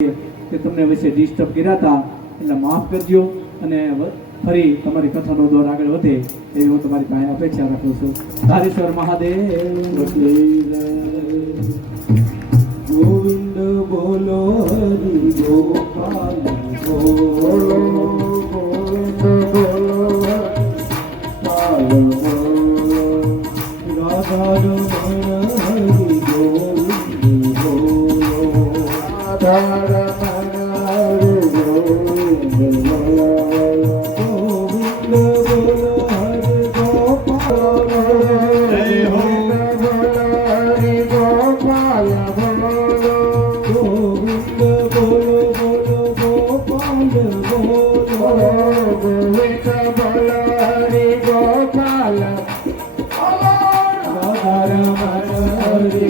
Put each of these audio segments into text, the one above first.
કે તમને વિશે ડિસ્ટર્બ કર્યા હતા એટલે માફ કરજો અને ફરી તમારી કથાનો દોર આગળ વધે એવી હું તમારી પાસે અપેક્ષા રાખું છું. ધારેશ્વર મહાદેવ ગોવિંદ બોલો હરિ ગોપાલ બોલો ગોવિંદ બોલો ગોપાલ બોલો રાધા રમણ હરિ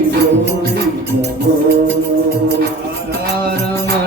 ગોવિંદ બોલો રાધા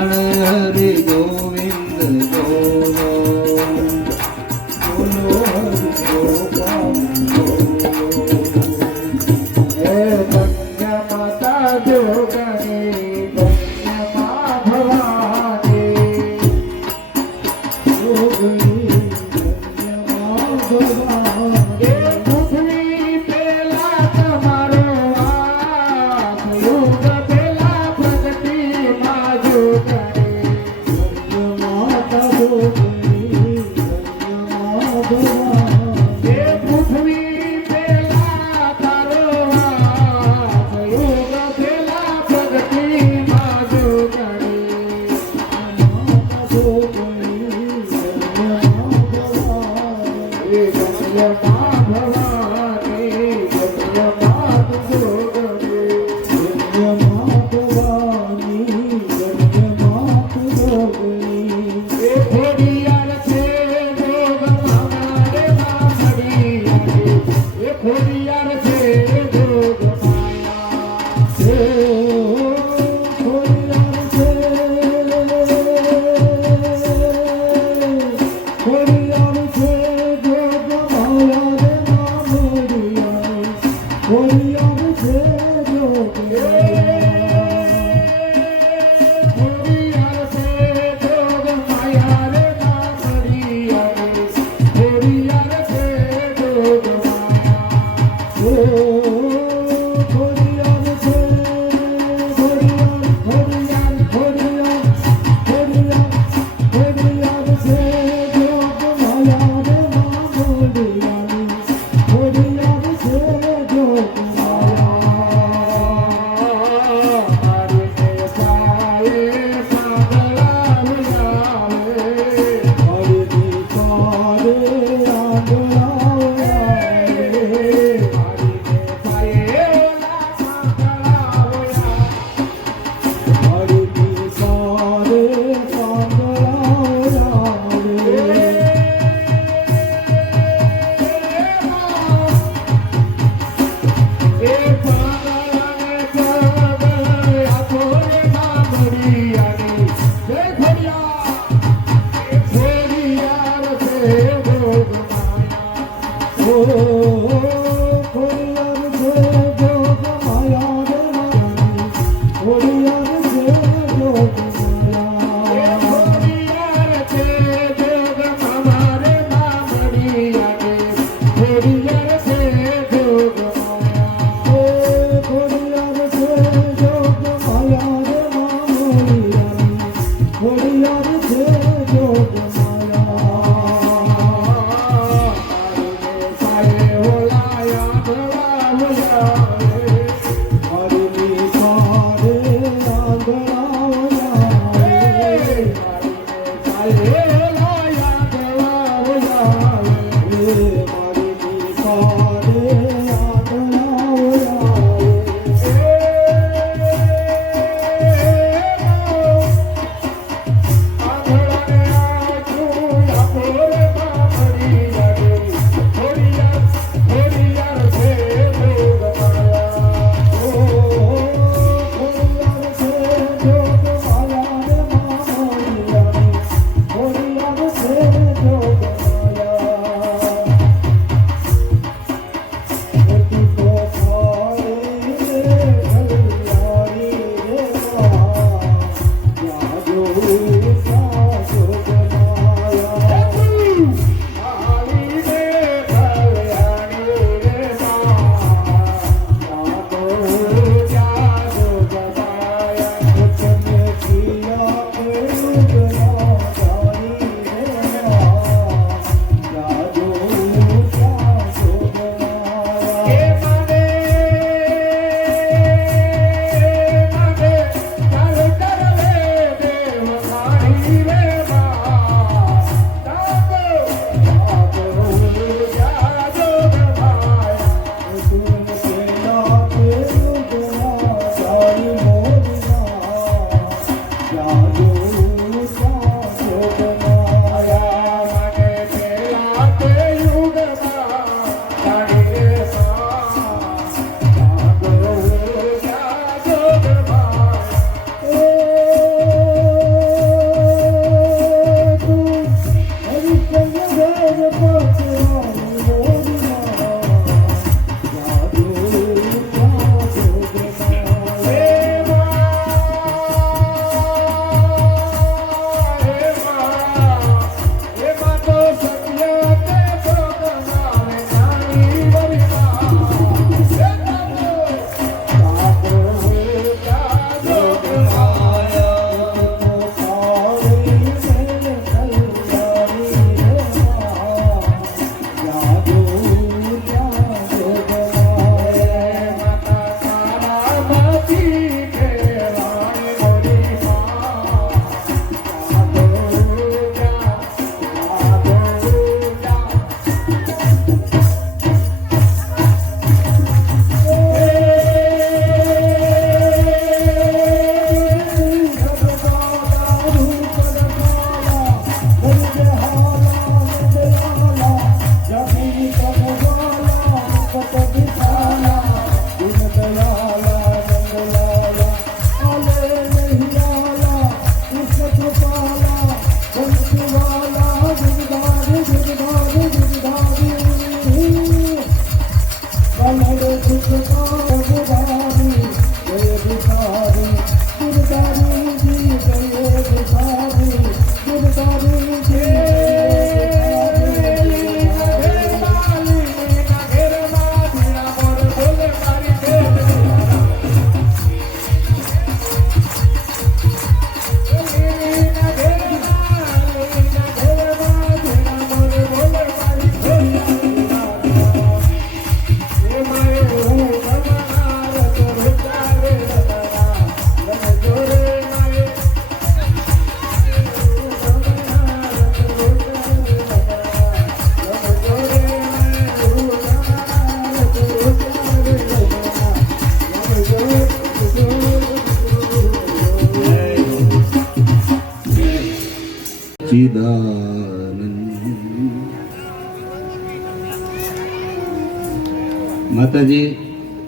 માતાજી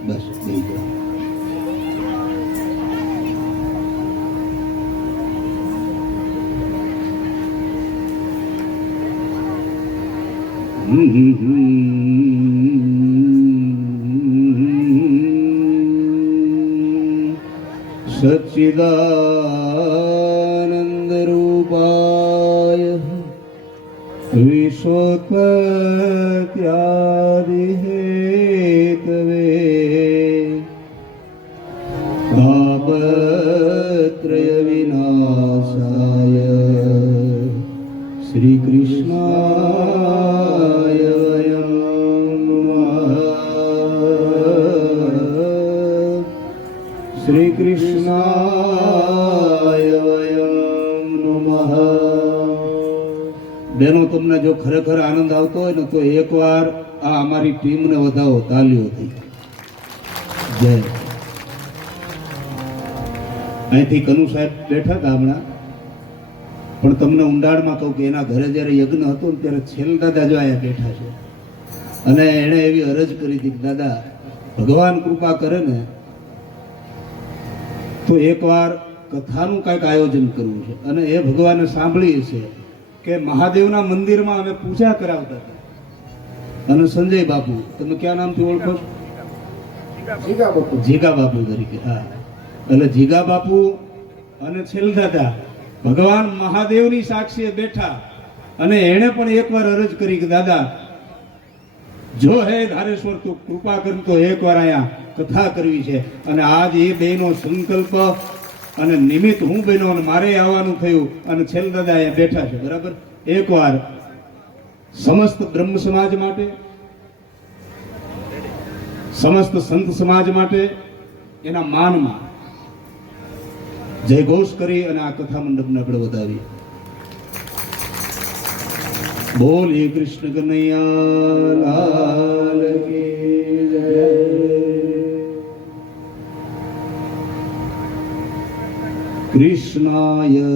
બસ થઈ ગયા. સચ્ચિદાનંદ રૂપાય વિશ્વોત્પત્યાદિ હેતવે તાપત્રય વિનાશાય શ્રી કૃષ્ણાય વયં નમઃ. શ્રી કૃષ્ણાય વયં નમઃ. બેનો, તમને જો ખરેખર આનંદ આવતો હોય ને તો એકવાર આ અમારી ટીમને વધાવો તાલીઓથી. જય. અહીંથી કનુ સાહેબ બેઠા હતા હમણાં, પણ તમને ઊંડાણમાં કહું કે એના ઘરે જ્યારે યજ્ઞ હતો ને ત્યારે છેલ દાદા જો અહીંયા બેઠા છે, અને એણે એવી અરજ કરી હતી કે દાદા ભગવાન કૃપા કરે ને તો એકવાર કથાનું કાંઈક આયોજન કરવું છે. અને એ ભગવાને સાંભળીએ છે કે મહાદેવના મંદિરમાં અમે પૂજા કરાવતા હતા. અને સંજય બાપુ, તમે ક્યાં નામથી ઓળખો છો? જીગા બાપુ તરીકે. હા, એટલે જીગા બાપુ અને છેલદાદા ભગવાન મહાદેવની સાક્ષીએ બેઠા, અને એણે પણ એકવાર અરજ કરી કે દાદા જો હે ધારેશ્વર તું કૃપા કર તો એકવાર અહીંયા કથા કરવી છે. અને આજ એ બેનો સંકલ્પ અને નિમિત્ત હું બન્યો અને મારે આવવાનું થયું, અને છેલદાદા અહીંયા બેઠા છે. બરાબર. એકવાર સમસ્ત બ્રહ્મ સમાજ માટે, સમસ્ત સંત સમાજ માટે એના માનમાં જય ઘોષ કરી અને આ કથા મંડપને આપણે વધાવીએ. બોલીએ કૃષ્ણ કનૈયા લાલ કી જય. કૃષ્ણાય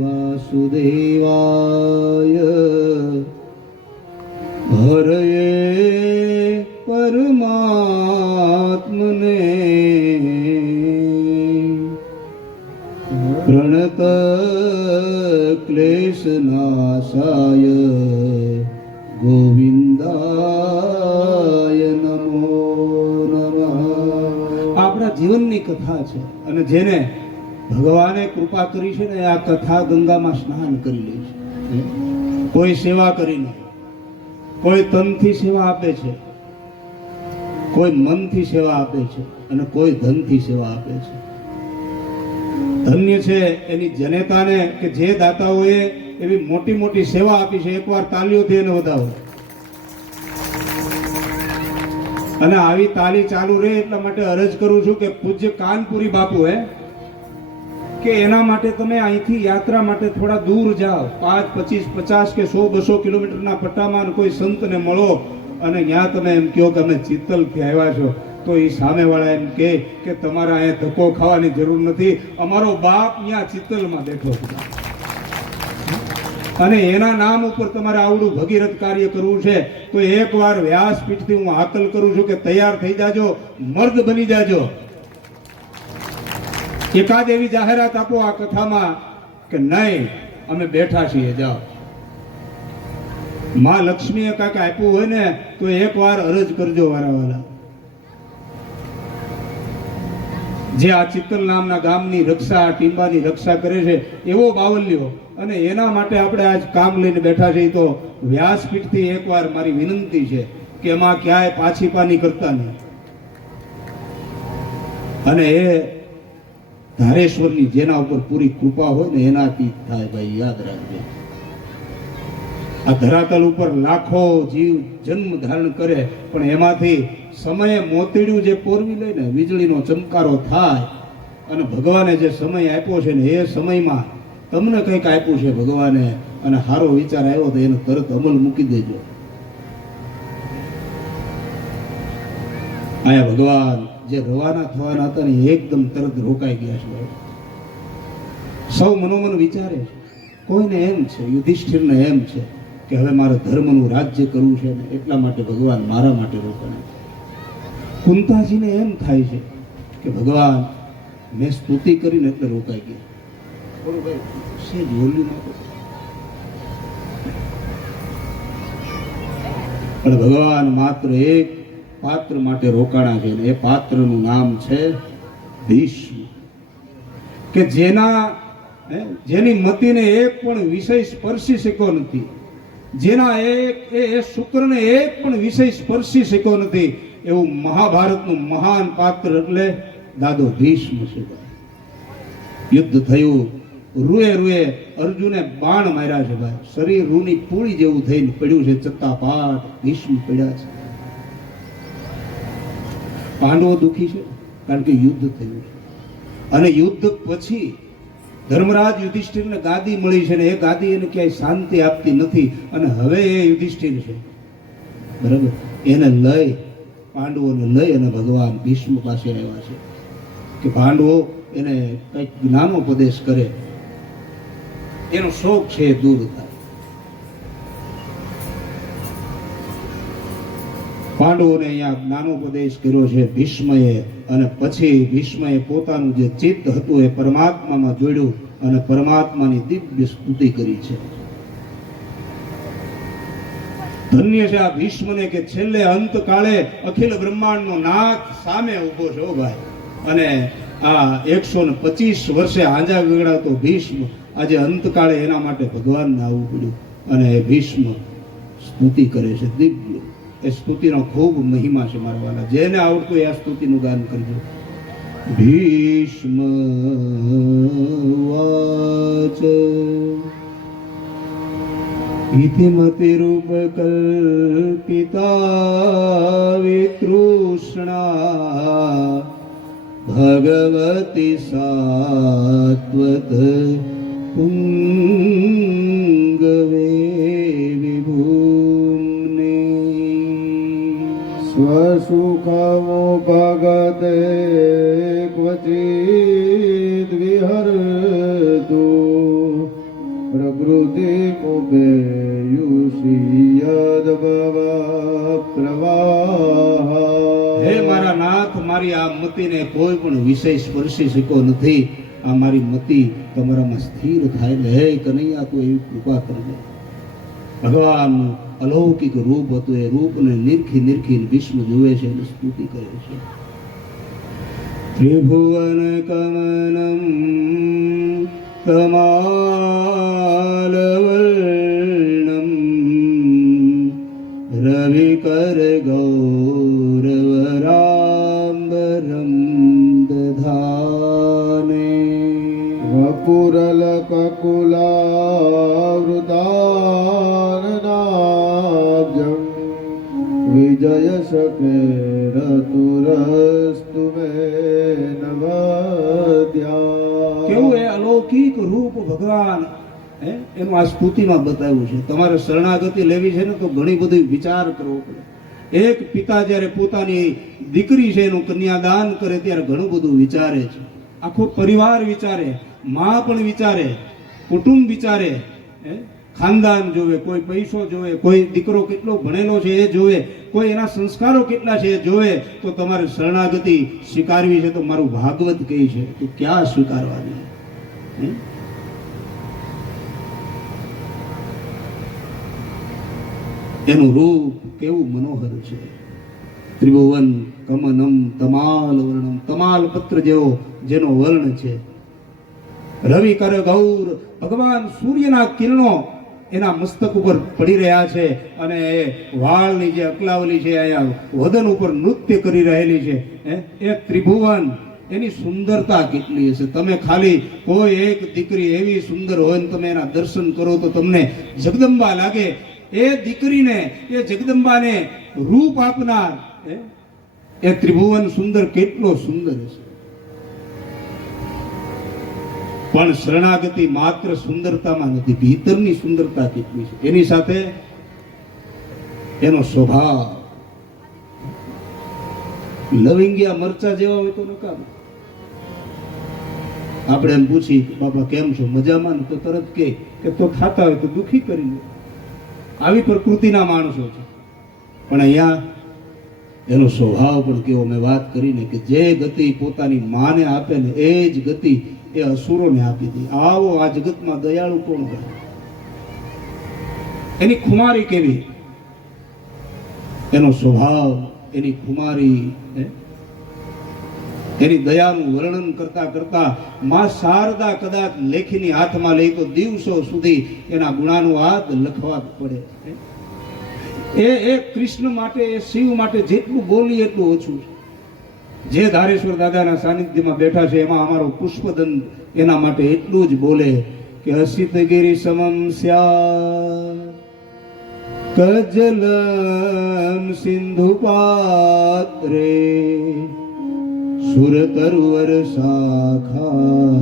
વાસુદેવાય હરયે પરમાત્મને પ્રણત ક્લેશનાશાય ગોવિંદાય નમો નમઃ. આપણા જીવનની કથા છે અને જેને ભગવાને કૃપા કરી છે ને આ કથા ગંગામાં સ્નાન કરી લે છે. કોઈ સેવા કરીને, કોઈ તનથી સેવા આપે છે, કોઈ મનથી સેવા આપે છે અને કોઈ ધનથી સેવા આપે છે. ધન્ય છે એની જનેતાને કે જે દાતાઓએ એવી મોટી મોટી સેવા આપી છે. એકવાર તાલીઓથી એને વધાવો. અને આવી તાલી ચાલુ રહે એટલા માટે અરજ કરું છું કે પૂજ્ય કાનપુરી બાપુ કે એના માટે તમે અહીંથી યાત્રા માટે થોડા દૂર જાઓ, 5, 25, 50 કે 100, 200 કિલોમીટરના પટ્ટામાં કોઈ સંતને મળો અને ત્યાં તમે એમ કહો કે અમે ચિત્તલથી આવ્યા છો, તો એ સામેવાળા એમ કહે કે તમારે અહીંયા ધક્કો ખાવાની જરૂર નથી, અમારો બાપ ત્યાં ચિત્તલમાં બેઠો છે. અને એના નામ ઉપર તમારે આવડું ભગીરથ કાર્ય કરવું છે તો એકવાર વ્યાસપીઠથી હું હાકલ કરું છું કે તૈયાર થઈ જાજો, મર્દ બની જાજો. એકાદ એવી જાહેરાત આપો આ કથામાં કે નહીં અમે બેઠા છીએ, જાઓ. માં લક્ષ્મીએ કાંઈક આપ્યું હોય ને તો એકવાર અરજ કરજો વારાવાલા. જે આ ચિત્તલ નામના ગામની રક્ષા, ટીંબાની રક્ષા કરે છે એવો બાવલ્યો, અને એના માટે આપણે આજ કામ લઈને બેઠા છીએ. તો વ્યાસપીઠથી એકવાર મારી વિનંતી છે કે એમાં ક્યાંય પાછી પાની કરતા નહીં. અને એ ધારેશ્વરની જેના ઉપર પૂરી કૃપા હોય ને એનાથી થાય. ભાઈ યાદ રાખજો, આ ધરાતલ ઉપર લાખો જીવ જન્મ ધારણ કરે પણ એમાંથી સમયે મોતીડું જે પોરવી લે ને, વીજળીનો ચમકારો થાય. અને ભગવાને જે સમય આપ્યો છે ને એ સમયમાં તમને કંઈક આપ્યું છે ભગવાને અને સારો વિચાર આવ્યો તો એને તરત અમલ મૂકી દેજો. આયા ભગવાન જે રવાના થવાના હતા ને એકદમ તરત રોકાઈ ગયા છે. સૌ મનોમન વિચારે છે, કોઈને એમ છે, યુધિષ્ઠિરને એમ છે કે હવે મારે ધર્મનું રાજ્ય કરવું છે ને એટલા માટે ભગવાન મારા માટે રોકાણા. કુંતાજીને એમ થાય છે કે ભગવાન મેં સ્તુતિ કરીને એટલે રોકાઈ ગયા. પણ ભગવાન માત્ર એક પાત્ર માટે રોકાણા છે ને એ પાત્રનું નામ છે ભીષ્મ. કે જેની મતિને એક પણ વિષય સ્પર્શી શક્યો નથી, જેના એ શુક્રને એક પણ વિષય સ્પર્શી શક્યો નથી, એવું મહાભારતનું મહાન પાત્ર એટલે દાદો ભીષ્મ છે. યુદ્ધ થયું, રૂએ રૂએ અર્જુને બાણ માર્યા છે ભાઈ, શરીર રૂની પૂળી જેવું થઈને પડ્યું છે, ચત્તાપાટ ભીષ્મ પડ્યા છે. પાંડવો દુખી છે કારણ કે યુદ્ધ થયું છે. અને યુદ્ધ પછી ધર્મરાજ યુધિષ્ઠિરને ગાદી મળી છે ને એ ગાદી એને ક્યાંય શાંતિ આપતી નથી. અને હવે એ યુધિષ્ઠિર છે બરાબર, એને લઈ પાંડવોને લઈ અને ભગવાન ભીષ્મ પાસે આવ્યા છે કે પાંડવો એને કંઈક જ્ઞાનોપદેશ કરે, એનો શોખ છે એ દૂર થાય. પાંડવોને અહીંયા જ્ઞાનોપદેશ કર્યો છે ભીષ્મએ. અને પછી ભીષ્મએ પોતાનું જે ચિત્ત હતું એ પરમાત્મામાં જોડ્યું અને પરમાત્માની દિવ્ય સ્તુતિ કરી છે. ધન્ય છે આ ભીષ્મને કે છેલ્લે અંતકાળે અખિલ બ્રહ્માંડનો નાથ સામે ઉભો છે ભાઈ. અને આ 125 વર્ષે આંજા ગગડાતો ભીષ્મ આજે અંતકાળે એના માટે ભગવાનને આવવું પડ્યું અને એ ભીષ્મ સ્તુતિ કરે છે દિવ્ય. એ સ્તુતિનો ખૂબ મહિમા છે મારા વાલા. જેને આવડતું એ આ સ્તુતિનું ગાન કરજો. ભીષ્મ વાચ ઇતિમતિરૂપ કલ્પિતા વિતૃષ્ણા ભગવતી સાત્વત પુંગવે વિભૂમ્ને સ્વસુખમો ભગતે ક્વચિદ વિહર પ્રકૃતિ મુપેયુષિયદભવ પ્રવાહ. હે મારા નાથ, મારી આ મતિને કોઈ પણ વિષય સ્પર્શી શક્યો નથી. આ મારી મતિ તમારામાં સ્થિર થાય ને હે કનૈયા, તું એવી કૃપા કરજે. ભગવાન અલૌકિક રૂપ હતું, એ રૂપને નિરખી નિરખી વિષ્ણુ જુએ છે અને સ્તુતિ કરે છે. ત્રિભુવન કમનમ તમાલવર્ણમ રવિકર ગૌરવરાંબરમ દધાને. વપુરલ કકુલાવૃતાનનાબ્જં વિજય સકેરતુરસ્તુ મે નવદ્યા. કેવું એ અલૌકિક રૂપ ભગવાન એનું આ સ્તુતિમાં બતાવ્યું છે. તમારે શરણાગતિ લેવી છે ને તો ઘણી બધી વિચાર કરવો પડે. એક પિતા જ્યારે પોતાની દીકરી છે એનું કન્યાદાન કરે ત્યારે ઘણું બધું વિચારે છે. આખો પરિવાર વિચારે, માં પણ વિચારે, કુટુંબ વિચારે, ખાનદાન જોવે, કોઈ પૈસો જોવે, કોઈ દીકરો કેટલો ભણેલો છે એ જોવે, કોઈ એના સંસ્કારો કેટલા છે એ જોવે. તો તમારે શરણાગતિ સ્વીકારવી છે તો મારું ભાગવત કહે છે કે ક્યાં સ્વીકારવાની. એનું રૂપ કેવું મનોહર છે. ત્રિભુવન કમનમ તમાલ વર્ણમ, તમાલ પત્ર જેવો જેનો વર્ણ છે. રવિ કર ગૌર, ભગવાન સૂર્યના કિરણો એના મસ્તક ઉપર પડી રહ્યા છે અને એ વાળની જે અકલાવલી છે અહીંયા વદન ઉપર નૃત્ય કરી રહેલી છે. એ ત્રિભુવન એની સુંદરતા કેટલી હશે. તમે ખાલી કોઈ એક દીકરી એવી સુંદર હોય ને તમે એના દર્શન કરો તો તમને જગદંબા લાગે. એ દીકરીને, એ જગદંબાને રૂપ આપનાર એ ત્રિભુવન સુંદર કેટલો સુંદર હશે. પણ શરણાગતિ માત્ર સુંદરતામાં નથી, ભીતરની સુંદરતા કેટલી છે. એની સાથે એનો સ્વભાવ લવિંગિયા મરચા જેવા હોય તો નકામું. આપણે એમ પૂછી બાપા કેમ છો, મજામાં ને, તો તરત કે તો થાતા હોય તો દુખી કરી લે. આવી પ્રકૃતિના માણસો છે. પણ અહીંયા એનો સ્વભાવ પણ કેવો. મેં વાત કરીને કે જે ગતિ પોતાની માને આપે ને એ જ ગતિ એ અસુરોને આપી દે. આવો આ જગતમાં દયાળુ કોણ હોય? એની ખુમારી કેવી, એનો સ્વભાવ, એની ખુમારી, એની દયાનું વર્ણન કરતા કરતા માં શારદા કદાચ લેખીની હાથમાં લઈ તો દિવસો સુધી એના ગુણાનુવાદ લખવા પડે. એ કૃષ્ણ માટે, એ શિવ માટે જેટલું બોલી એટલું ઓછું છે. જે ધારેશ્વર દાદાના સાનિધ્યમાં બેઠા છે એમાં અમારો પુષ્પદંત એના માટે એટલું જ બોલે કે અસિતગીરી સમમ સ્યા કજલમ સિંધુ પાત્રે સુરતરુવર શાખા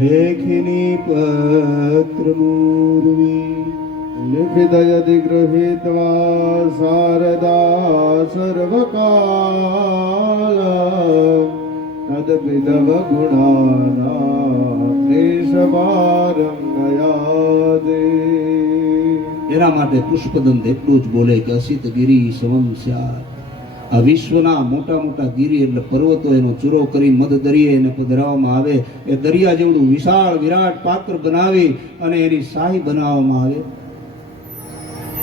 લેખિની પત્ર મૂર્વી. લિખિત યદિ ગૃહીત્વા શારદા સર્વકાલ તદપિલવ ગુણાના દેશભારમ નયાદે. એના માટે પુષ્પદંત એટલું જ બોલે કે અસિત ગિરી સમમ સ્યાત. આ વિશ્વના મોટા મોટા ગિરી એટલે પર્વતો એનો ચૂરો કરી મધ દરિયે એને પધરાવવામાં આવે. એ દરિયા જેવડું વિશાળ વિરાટ પાત્ર બનાવી અને એની શાહી બનાવવામાં આવે.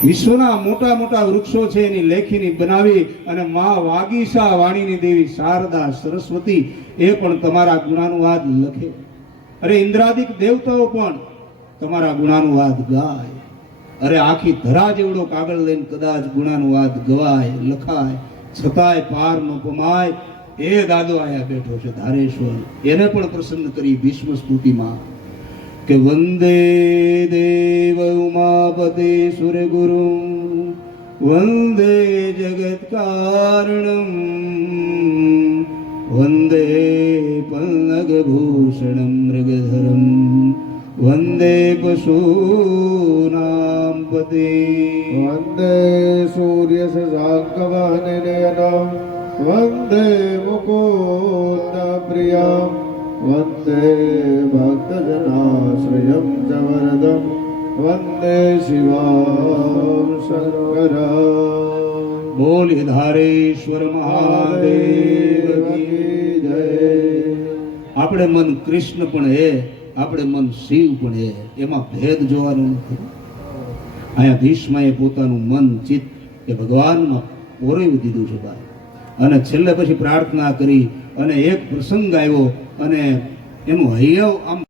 વિશ્વના મોટા મોટા વૃક્ષો છે એની લેખીની બનાવી અને માં વાગીશા વાણીની દેવી શારદા સરસ્વતી એ પણ તમારા ગુણાનુવાદ લખે. અરે ઇન્દ્રાદિક દેવતાઓ પણ તમારા ગુણાનુવાદ ગાય. અરે આખી ધરા જેવડો કાગળ લઈને કદાચ ગુણાનુવાદ ગવાય, લખાય, છતાંય પાર ન પમાય. એ દાદો આયા બેઠો છે ધારેશ્વર. એને પણ પ્રસન્ન કરી ભીષ્મ સ્તુતિમાં કે વંદે દેવ ઉમાપતે સુરગુરુ વંદે જગત કારણમ વંદે પલ્લગ ભૂષણમ મૃગધરમ વંદે પશૂનામ પતે વંદે સૂર્ય શશાંકવહનનયનમ વંદે મુકુંદ પ્રિયમ वन्दे भक्तजनाश्रयं च वरदं वन्दे शिवां शङ्करम् બોલે ધારેશ્વર મહાદેવ કી જય આપણે મન કૃષ્ણ પણ હે, આપણે મન શિવ પણ હે, એમાં ભેદ જોવાનો નથી. અહીંયા ભીષ્માએ પોતાનું મન ચિત્ત એ ભગવાનમાં પોરવી દીધું છે ભાઈ. અને છેલ્લે પછી પ્રાર્થના કરી અને એક પ્રસંગ આવ્યો અને એનું હૈયવ આમ